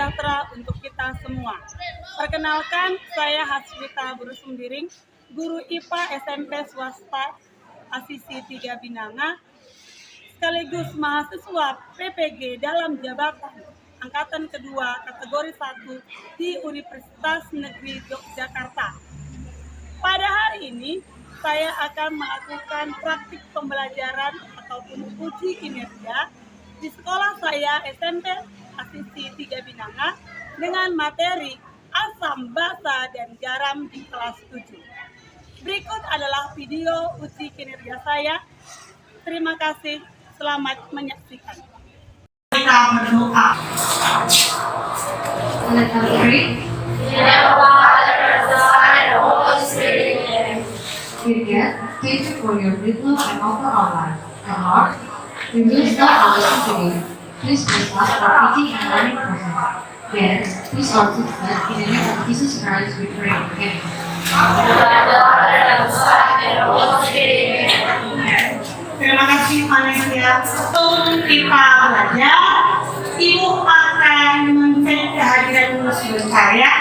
sejahtera untuk kita semua. Perkenalkan, saya Haswita Burusumbiring, guru IPA SMP swasta Asisi 3 Binanga, sekaligus mahasiswa PPG dalam jabatan angkatan kedua kategori 1 di Universitas Negeri Yogyakarta. Pada hari ini, saya akan melakukan praktik pembelajaran ataupun uji kinerja di sekolah saya SMP Asisi 3 Binanga dengan materi asam, basa, dan garam di kelas 7. Berikut adalah video uji kinerja saya. Terima kasih, selamat menyaksikan. Kita berdoa. Let us pray. Dear God, thank you for your great love and offer our life. And Lord, we will start our lesson today. Please bless us for teaching and learning process. Then, please also bless in the name of Jesus Christ we pray. Amen. Terima kasih panitia. Sebelum kita belajar, Ibu akan mencari kehadiran guru sebentar ya.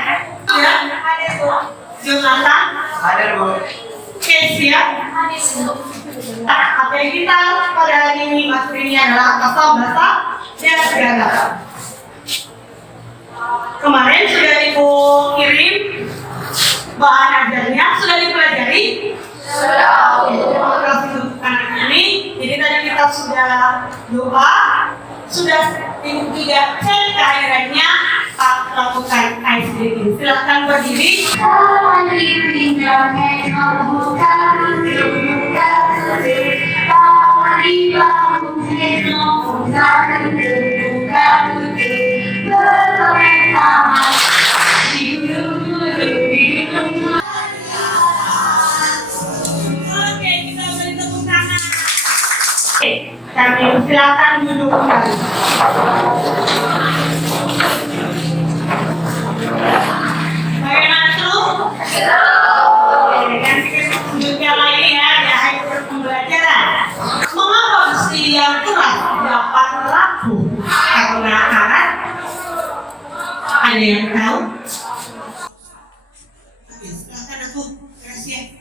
Ya, ada Bu Jonathan. Ada Bu. Kesia. Apa yang kita pada hari ini materinya adalah asam, basa, dan garam. Kemarin sudah Ibu kirim bahan ajarnya, sudah dipelajari? Sudah. Terima kasih untuk anak ini. Jadi tadi kita sudah doa, sudah Ibu juga cek kehadirannya, lakukan ICD. Silahkan berdiri. Kami silakan duduk kembali. Bagaimana seru? Nanti kita tunjukkan lagi ya di akhir pembelajaran. Mengapa besi yang keras dapat rapuh karena karat? Ada yang tahu? Silakan aku Gracia.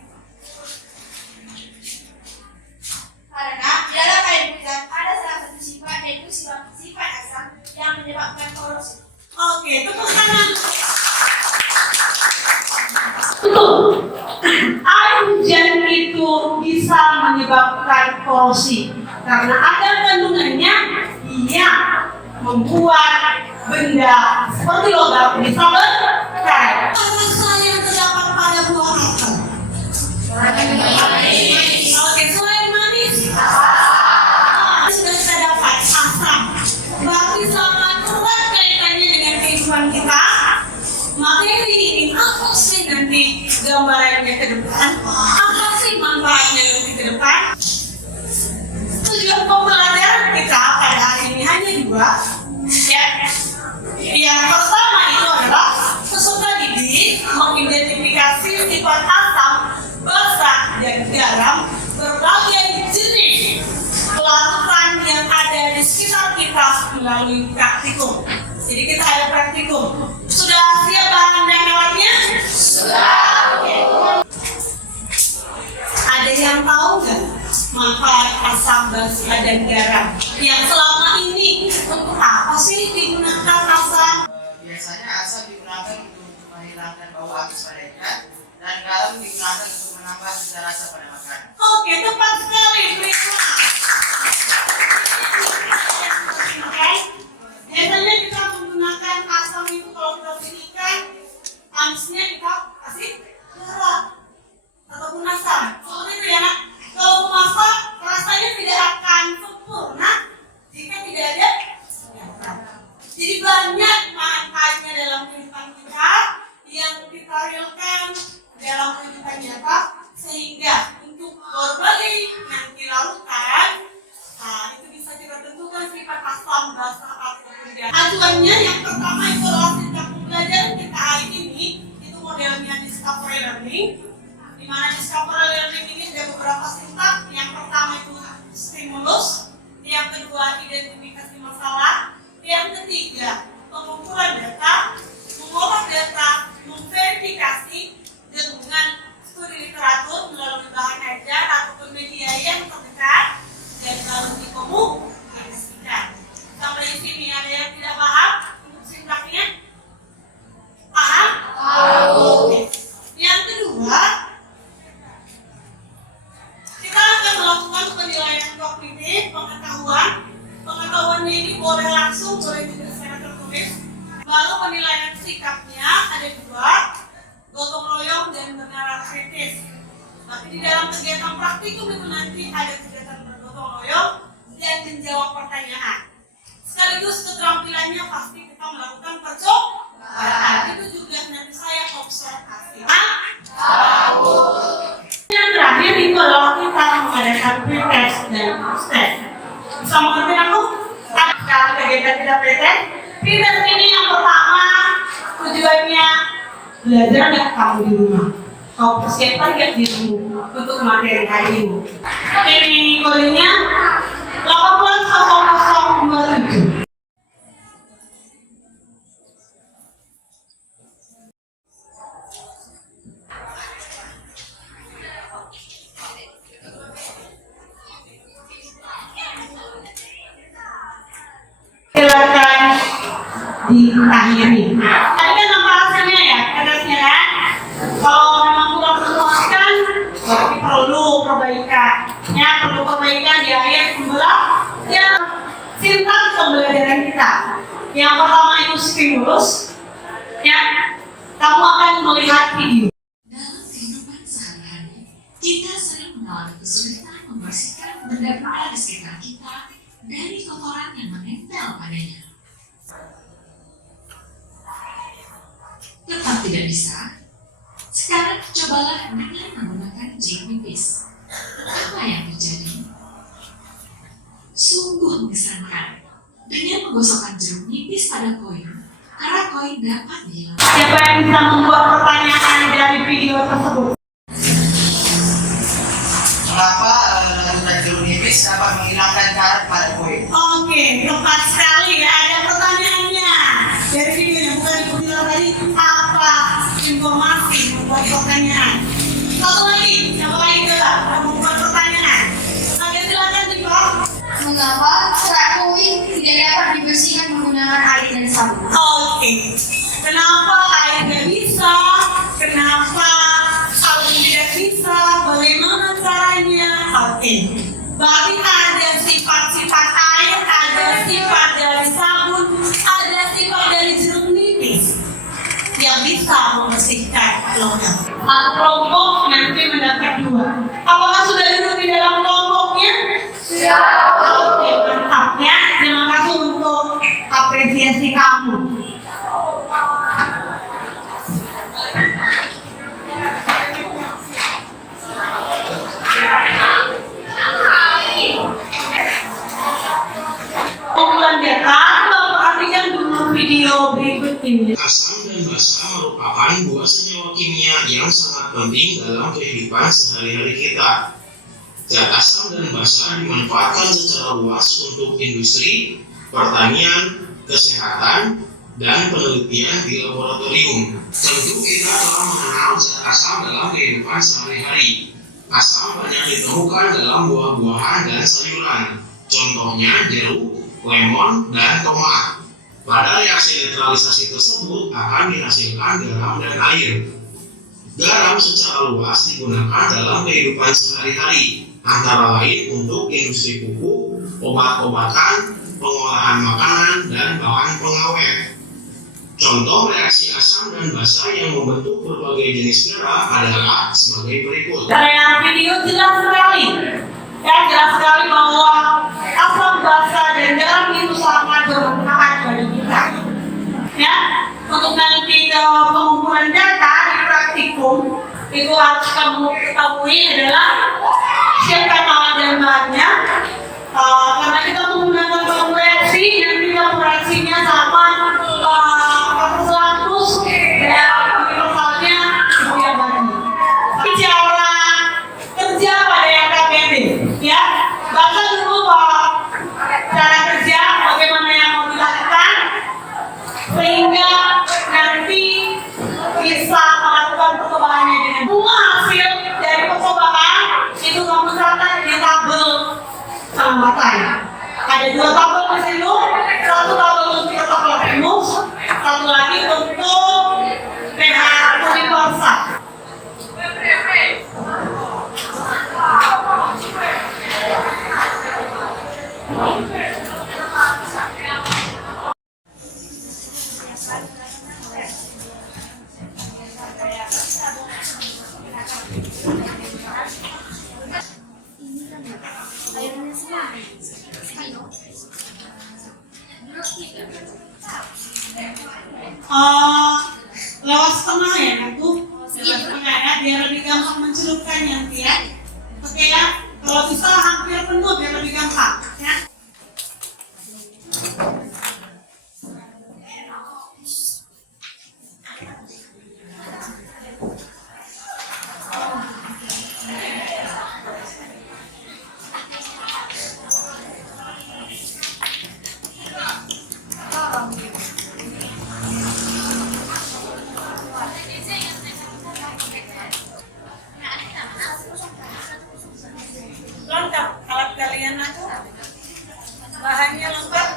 Dalam kandungan ada salah satu sifat, yaitu sifat asam yang menyebabkan korupsi. Oke, tepuk tangan. Betul. Air hujan itu bisa menyebabkan korosi karena ada kandungannya yang membuat benda seperti logam bisa berkarat. Rasa yang terdapat pada buah apel. Oke, selain manis, sudah kita dapat asam. Berarti sangat erat kaitannya dengan kehidupan kita. Materi ini apa sih nanti gambarannya ke depan? Apa sih manfaatnya nanti ke depan? Tujuan pembelajaran kita pada hari ini hanya dua. Ya. Yang pertama itu adalah peserta didik mengidentifikasi sifat asam, basa, dan garam berbagai jenis larutan yang ada di sekitar kita melalui praktikum. Jadi kita ada praktikum. Sudah siap bahan dan alatnya? Sudah. Oke. Ada yang tahu nggak manfaat asam, basa, dan garam? Yang selama ini untuk apa sih digunakan asam? Biasanya asam digunakan untuk menghilangkan bau amis pada ikan dan garam digunakan untuk menambah cita rasa pada makanan. Oke, tepat sekali. Baiklah. Biasanya kita menggunakan asam itu kalau kita ikan, amisnya kita kasih garam ataupun asam. Seperti itu ya, nak. Kalau masak, rasanya tidak akan sempurna jika tidak ada garam. Jadi banyak manfaatnya dalam kehidupan kita yang kita realkan dalam kehidupan nyata, sehingga untuk berbagai nanti larutan, itu bisa kita tentukan sifat asam, basa, ataupun garam. Acuannya yang pertama itu adalah setiap pembelajaran kita hari ini itu modelnya discovery learning, di mana discovery learning ini ada beberapa sifat. Yang pertama itu stimulus, yang kedua identifikasi masalah, yang ketiga pengukuran data. Lalu penilaian sikapnya ada 2, gotong royong dan bernalar kritis. Tapi di dalam kegiatan praktikum itu nanti ada kegiatan bergotong royong dan menjawab pertanyaan. Sekaligus keterampilannya pasti kita melakukan percobaan. Itu juga nanti saya observasi. Yang terakhir itu adalah kita mengadakan pretest dan post-test. Bisa mengerti aku? Kalau kegiatan kita pretest, pretest ini yang pertama tujuannya belajar nggak kamu di rumah. Kau persiapkan nggak dirimu untuk materi hari ini. Ini kodenya 180027. Silakan diakhiri. Tadi kan nama hasilnya ya, kertasnya kan? Kalau memang kurang memuaskan, berarti perlu perbaikan. Ya, perlu perbaikan di akhir pembelajaran. Sintaks pembelajaran kita. Yang pertama itu stimulus. Ya, kamu akan melihat video. Dalam kehidupan sehari-hari, kita sering mengalami kesulitan membersihkan benda-benda di sekitar kita dari kotoran yang menempel padanya. Tetap tidak bisa? Sekarang cobalah dengan menggunakan jeruk nipis. Apa yang terjadi? Sungguh mengesankan. Dengan menggosokkan jeruk nipis pada koin, karena koin dapat dihilangkan. Siapa yang bisa membuat pertanyaan dari video tersebut? Mengapa larutan jeruk nipis dapat menghilangkan karat pada koin? Oke, tepat sekali ya. Ada pertanyaannya dari videonya, bukan dibilang tadi apa informasi membuat pertanyaan. Satu lagi, siapa lagi coba yang membuat pertanyaan? Oke, silakan dijawab. Mengapa kerak koin tidak dapat dibersihkan menggunakan air dan sabun? Oke, kenapa air tidak bisa? Kenapa sabun tidak bisa? Bagaimana caranya? Oke, berarti ada sifat-sifat air, ada sifat dari sabun, ada sifat dari jeruk nipis yang bisa membersihkan logam. Kelompok nanti mendapat 2. Apakah sudah duduk di dalam kelompoknya? Sudah. Oke, mantap ya. Terima kasih untuk apresiasi kamu. Kumpulan data, perhatikan dulu video berikut ini. Asam dan basa merupakan 2 senyawa kimia yang sangat penting dalam kehidupan sehari-hari kita. Zat asam dan basa dimanfaatkan secara luas untuk industri, pertanian, kesehatan, dan penelitian di laboratorium. Tentu kita telah mengenal zat asam dalam kehidupan sehari-hari. Asam banyak ditemukan dalam buah-buahan dan sayuran. Contohnya jeruk, lemon, dan tomat. Pada reaksi neutralisasi tersebut akan dihasilkan garam dan air. Garam secara luas digunakan dalam kehidupan sehari-hari, antara lain untuk industri pupuk, obat-obatan, pengolahan makanan, dan bahan pengawet. Contoh reaksi asam dan basa yang membentuk berbagai jenis garam adalah sebagai berikut. Dari video jelas sekali. Ya, jelas sekali bahwa asam basa dan garam itu sangat bermanfaat bagi kita. Ya, untuk nanti ke pengumpulan data di praktikum itu harus kamu ketahui adalah siapkan alat dan bahannya. Karena kita menggunakan bahan reaksi dan kita reaksinya sama kasus lantus dan universalnya yang bahan. Bicara kerja pada yang KPD, ya, baca dulu cara kerja bagaimana yang mau dilakukan sehingga nanti bisa melakukan percobaannya dengan semua hasil dari percobaan itu kamu catat di tabel matanya. Ada 2 tabel di situ, satu tabel untuk tabel rumus, satu lagi untuk pH universal. lewat setengah ya nanti, lewat setengah ya, biar lebih gampang mencelupkannya nanti ya. Oke ya, kalau bisa hampir penuh biar lebih gampang ya. Lengkap alat kalian aku, bahannya lengkap.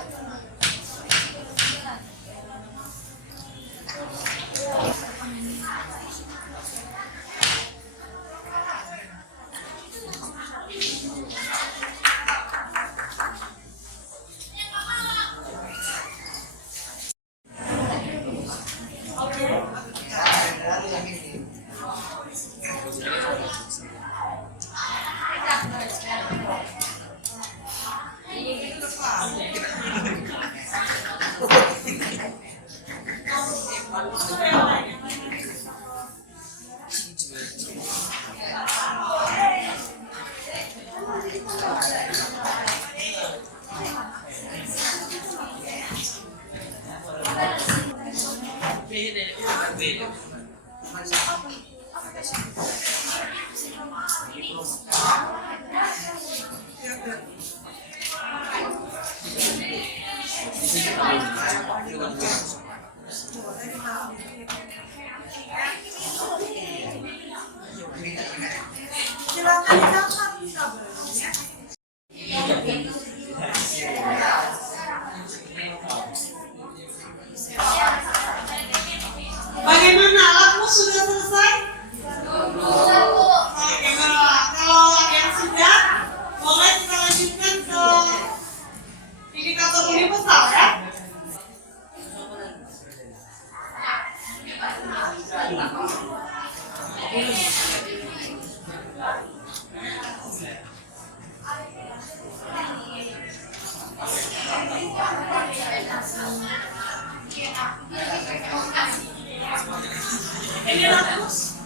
Silakan dicatat bisa belum ya? Bagaimana alatmu sudah selesai? Oke, kalau yang sudah, boleh kita lanjutkan ke indikator universal ya. Ini ratus.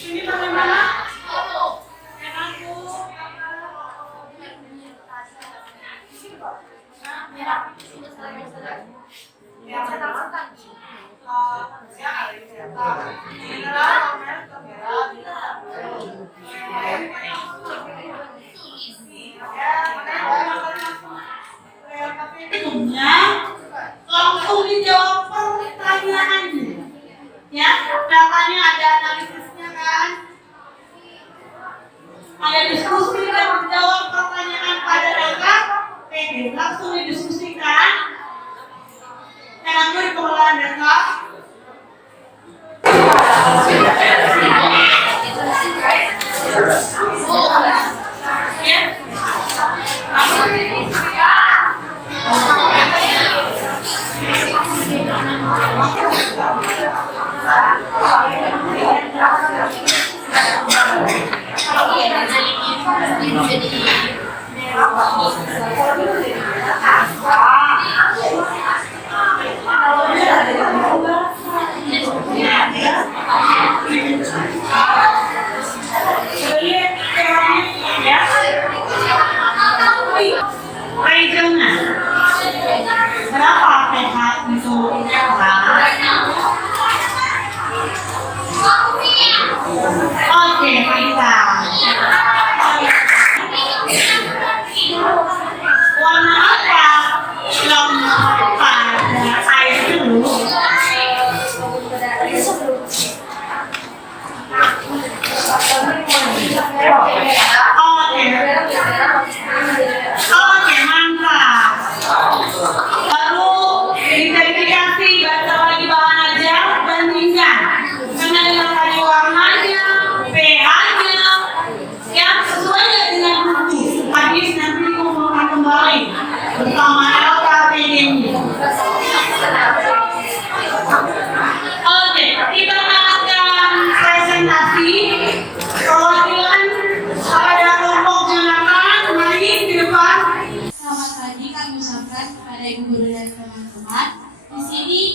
Ini bagaimana? Langsung dijawab pertanyaannya. Ya, datanya ada analisisnya kan? Ada diskusi dan menjawab pertanyaan pada data. Oke, langsung didiskusikan. Enaknya di pengelolaan data. Ya.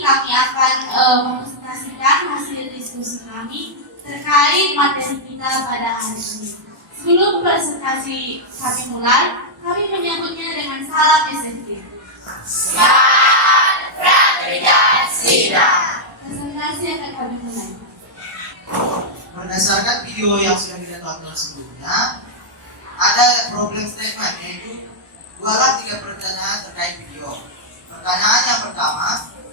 kami akan mempresentasikan hasil diskusi kami terkait materi kita pada hari ini. Sebelum presentasi kami mulai, kami menyambutnya dengan salam SMK. Presentasi akan kami mulai. Berdasarkan video yang sudah kita tonton sebelumnya, ada problem statement, yaitu buatlah 3 pertanyaan terkait video. Pertanyaan yang pertama,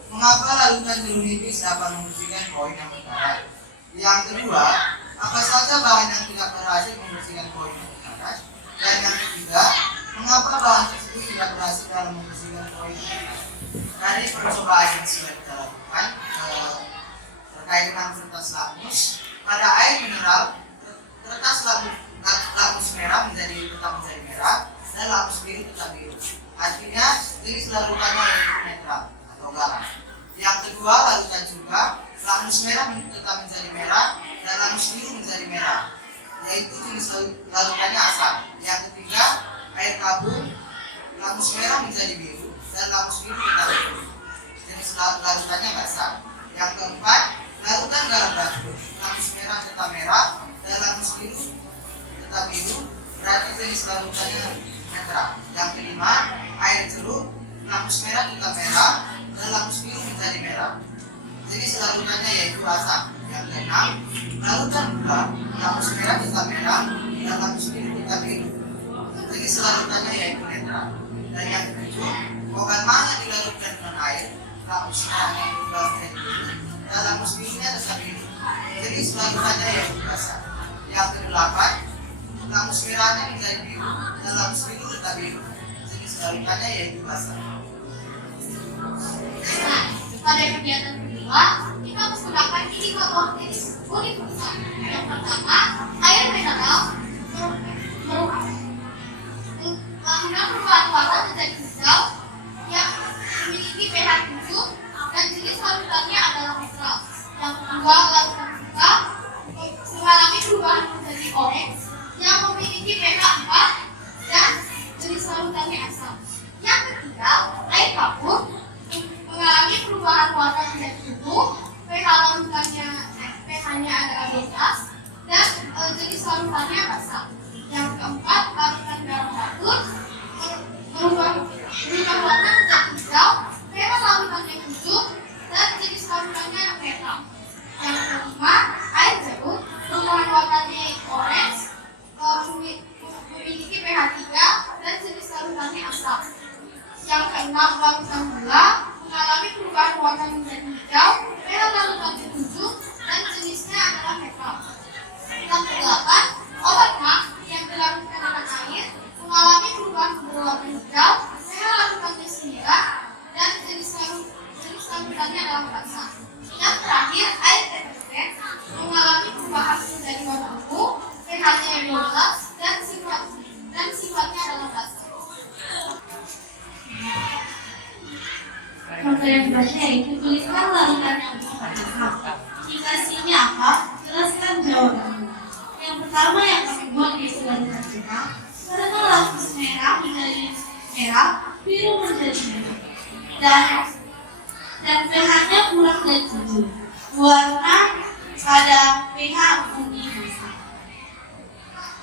mengapa larutan jeruk nipis dapat membersihkan koin yang berkarat? Yang kedua, apa saja bahan yang tidak berhasil membersihkan koin yang berkarat? Dan yang ketiga, mengapa bahan tersebut tidak berhasil dalam membersihkan koin yang berkarat? Dari percobaan yang sudah kita lakukan terkait dengan kertas lakmus, pada air mineral, kertas lakmus merah tetap menjadi merah, dan lakmus biru tetap biru. Artinya, jenis larutannya yaitu netral atau garam. Yang kedua, larutan juga, lakmus merah tetap menjadi merah, dan lakmus biru menjadi merah, yaitu jenis larutannya asam. Yang ketiga, air tabung, lakmus merah menjadi biru, dan lakmus biru tetap biru, jenis larutannya basah. Yang keempat, larutan garam batu, lakmus merah tetap merah, dan lakmus biru tetap biru, berarti jenis larutannya netral. Yang kelima, air jeruk, lakmus merah tetap merah, dan lakmus biru menjadi merah, jenis larutannya yaitu asam. Yang keenam, larutan gula, lakmus merah tetap merah, dan lakmus biru tetap biru, jenis larutannya yaitu netral. Dan yang ketujuh, obat mana dilarutkan dengan air, lakmus merahnya berubah menjadi biru, dan lakmus birunya tetap biru, jenis larutannya yaitu basah. Yang kedelapan, lakmus merahnya menjadi biru, dan lakmus biru tetap biru, jenis larutannya yaitu basah. Nah, pada kegiatan kedua, kita menggunakan indikator universal. Yang pertama, air mineral mengandung perubahan warna menjadi hijau yang memiliki pH 7 dan jenis larutannya adalah netral. Yang kedua, larutan juga mengalami perubahan menjadi orange yang memiliki pH 4 dan jenis larutannya asam. Yang ketiga, air kapur mengalami perubahan warna menjadi biru, pH larutannya pH-nya adalah 12 dan jenis larutannya basah. Yang keempat, larutan garam batur berubah warna menjadi hijau, pH larutannya 7 dan jenis larutannya merah. Yang kelima, air jeruk perubahan warnanya orange, memiliki pH 3 dan jenis larutannya asam. Yang keenam, larutan gula mengalami perubahan warna menjadi hijau, pH larutannya 7 dan jenisnya adalah metal. Yang kedelapan, obat mah yang dilarutkan dengan air mengalami perubahan berwarna hijau, pH larutannya 9 dan jenis larutannya adalah basah. Yang terakhir, air deterjen mengalami perubahan menjadi warna ungu, pH-nya 12 dan sifatnya adalah basah. Materi baca yaitu tuliskan larutan yang bersifat asam. Indikasinya apa? Jelaskan jawabannya. Yang pertama yang kami buat yaitu larutan merah. Karena lakmus merah menjadi merah, biru menjadi merah, dan pH-nya kurang dari 7. Warna pada pH kuning basah,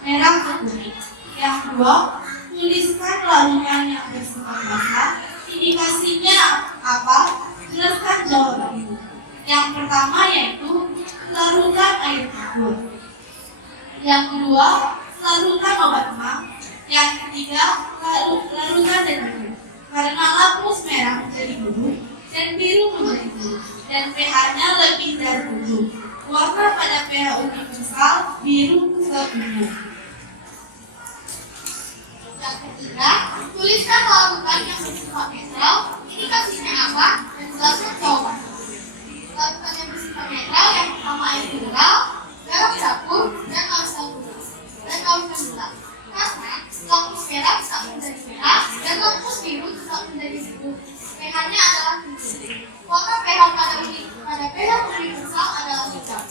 merah ke kuning. Yang kedua, tuliskan larutan yang bersifat basah. Indikasinya apa? Jelaskan jawabannya. Yang pertama yaitu larutan air kapur. Yang kedua, larutan obat mah. Yang ketiga, larutan deterjen. Karena lakmus merah menjadi biru dan biru menjadi biru, dan pH-nya lebih dari 7. Warna pada pH universal biru ke biru. Yang ketiga, tuliskan larutan yang bersifat netral. Indikasinya apa? Dan jelaskan jawabannya. Larutan yang bersifat netral yang pertama air mineral, garam dapur, dan larutan gula. Karena lakmus merah tetap menjadi merah dan lakmus biru tetap menjadi biru. pH-nya adalah 7. Warna pH pada pH universal adalah hijau.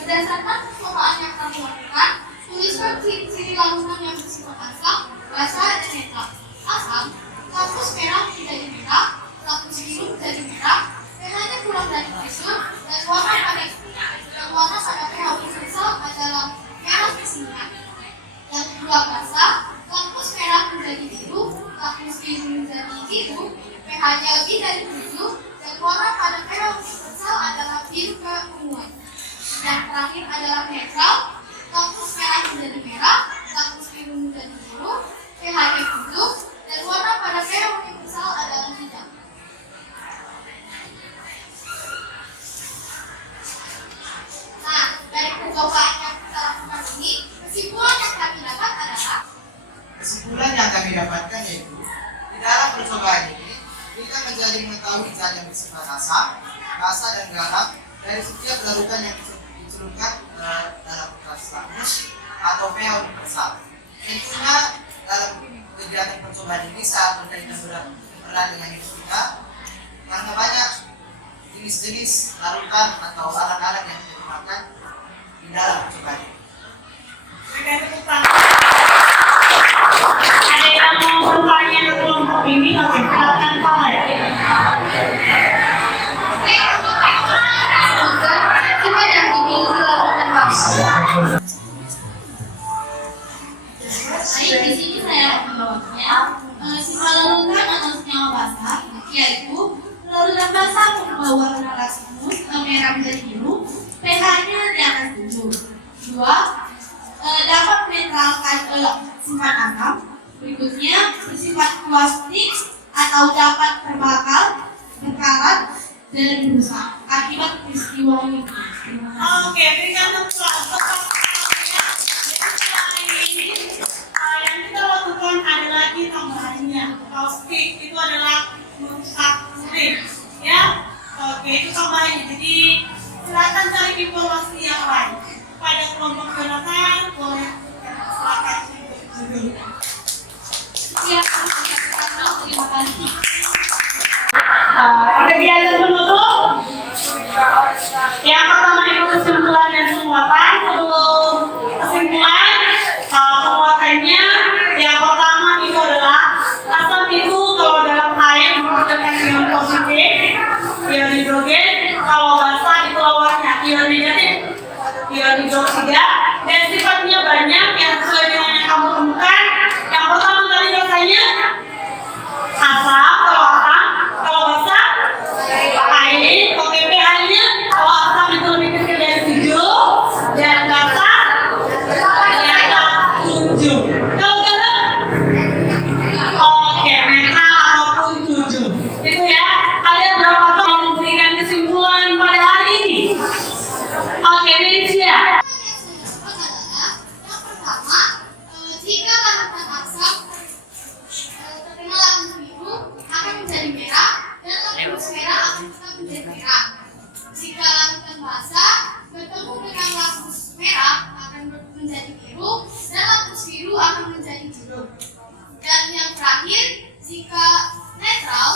Berdasarkan percobaan yang kami lakukan, tuliskan ciri-ciri larutan yang bersifat asam, basah, dan netral. Asam, lakmus merah menjadi merah, lakmus biru menjadi merah, pH biru ke ungu. Dan terakhir adalah netral, kampus merah menjadi merah, kampus biru menjadi biru, pH-nya 7, dan warna pada pH universal adalah hijau. Nah, dari percobaan yang kita lakukan ini, kesimpulan yang kami dapat adalah Kesimpulan yang kami dapatkan yaitu di dalam percobaan ini kita menjadi mengetahui zat yang bersifat asam, basa dan garam dari setiap larutan yang dicelupkan dalam bekas lakmus atau pH universal. Tentunya dalam kegiatan percobaan ini sangat berkaitan berat dengan hidup kita karena banyak jenis-jenis larutan atau alat-alat yang digunakan di dalam percobaan ini. Ada yang mau bertanya ke kelompok ini? Oke, silakan Pak. kita yang dimiliki larutan basa. Baik, di sini saya menjawabnya. Sifat larutan atau senyawa basa yaitu larutan basa membawa warna lakmus merah menjadi biru, pH-nya di atas 7. 2. Dapat menetralkan sifat asam. Berikutnya bersifat plastik atau dapat terbakar, berkarat, dan rusak akibat peristiwa ini. Oke, berikan tepuk yang kita lakukan ada lagi tambahannya. Kaustik itu adalah merusak kulit, ya. Oke, itu tambahannya. Jadi silakan cari informasi yang lain. Pada kelompok Jonathan boleh silakan. Siap, terima kasih. Kegiatan penutup. Yang pertama itu kesimpulan dan penguatan. Sebelum kesimpulan, penguatannya yang pertama itu adalah asam itu kalau dalam air menghasilkan ion positif, ion hidrogen. Kalau basah itu lawannya ion negatif, ion hidroksida. Dan sifatnya banyak yang sesuai dengan yang kamu temukan. Yang pertama kali rasanya asam, kalau basah air. Oke, pH-nya kalau asam itu lebih kecil dari 7 dan basah di atas 7. Kalau garam, oke, netral ataupun 7. Itu ya. Kalian berapa tahun memberikan kesimpulan pada hari ini? Oke, Necia. Yang pertama, jika larutan asam terkena lakmus biru akan menjadi merah dan lakmus merah akan tetap menjadi merah. Jika larutan basa bertemu dengan lakmus merah akan menjadi biru dan lakmus biru akan menjadi biru. Dan yang terakhir, jika netral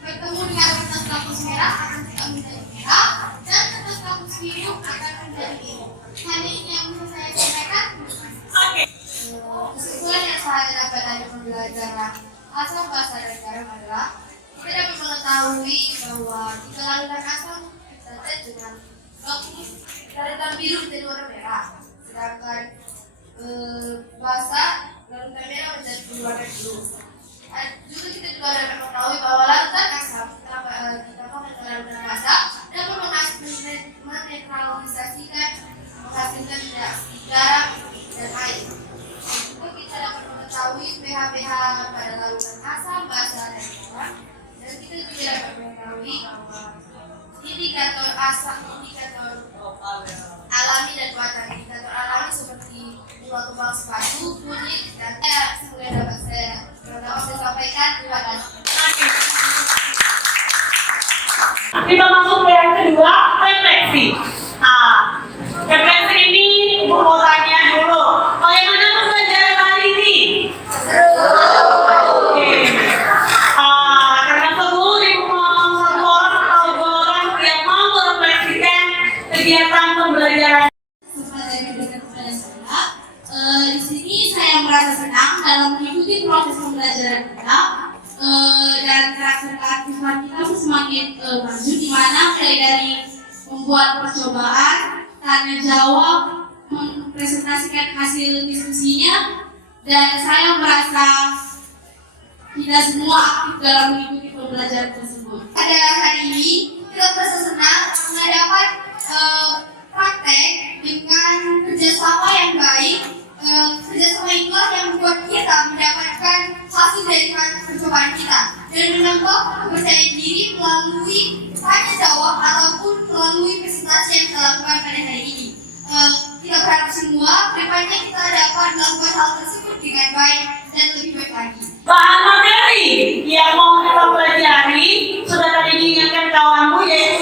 bertemu dengan kertas lakmus merah akan tetap menjadi merah dan kertas lakmus biru akan menjadi biru. Hanya ini yang bisa saya sampaikan. Oke. Kesimpulan yang saya dapat dari pembelajaran asam, basa, dan garam adalah kita dapat mengetahui bahwa jika larutan asam dicatat dengan larutan biru menjadi warna merah, sedangkan basa larutan merah menjadi berwarna biru. Juga kita juga dapat mengetahui bahwa larutan asam ditambahkan dengan larutan basa dapat menetralisasikan menghasilkan garam dan air. Juga kita dapat mengetahui pH pada larutan asam, basa, dan garam. Dan kita juga dapat mengetahui bahwa indikator asam, indikator alami dan buatan. Indikator alami seperti bunga kembang sepatu, kulit, dan semoga dapat saya sampaikan. Terima kasih. Kita masuk ke yang kedua, refleksi. Refleksi ini mau tanya dulu, bagaimana pembelajaran hari ini? Oke. Karena seru di satu orang atau dua orang yang mau merefleksikan kegiatan pembelajaran. Di sini saya merasa senang dalam mengikuti proses pembelajaran kita dan karakter keaktifan kita semakin maju, di mana mulai dari membuat percobaan, tanya jawab, mempresentasikan hasil diskusinya, dan saya merasa kita semua aktif dalam mengikuti pembelajaran tersebut. Pada hari ini kita merasa senang karena dan menambah kepercayaan diri melalui tanya jawab ataupun melalui presentasi yang kita lakukan pada hari ini. Kita berharap semua kedepannya kita dapat melakukan hal tersebut dengan baik dan lebih baik lagi. Bahan materi yang mau kita pelajari sudah tadi diingatkan kawanmu, yaitu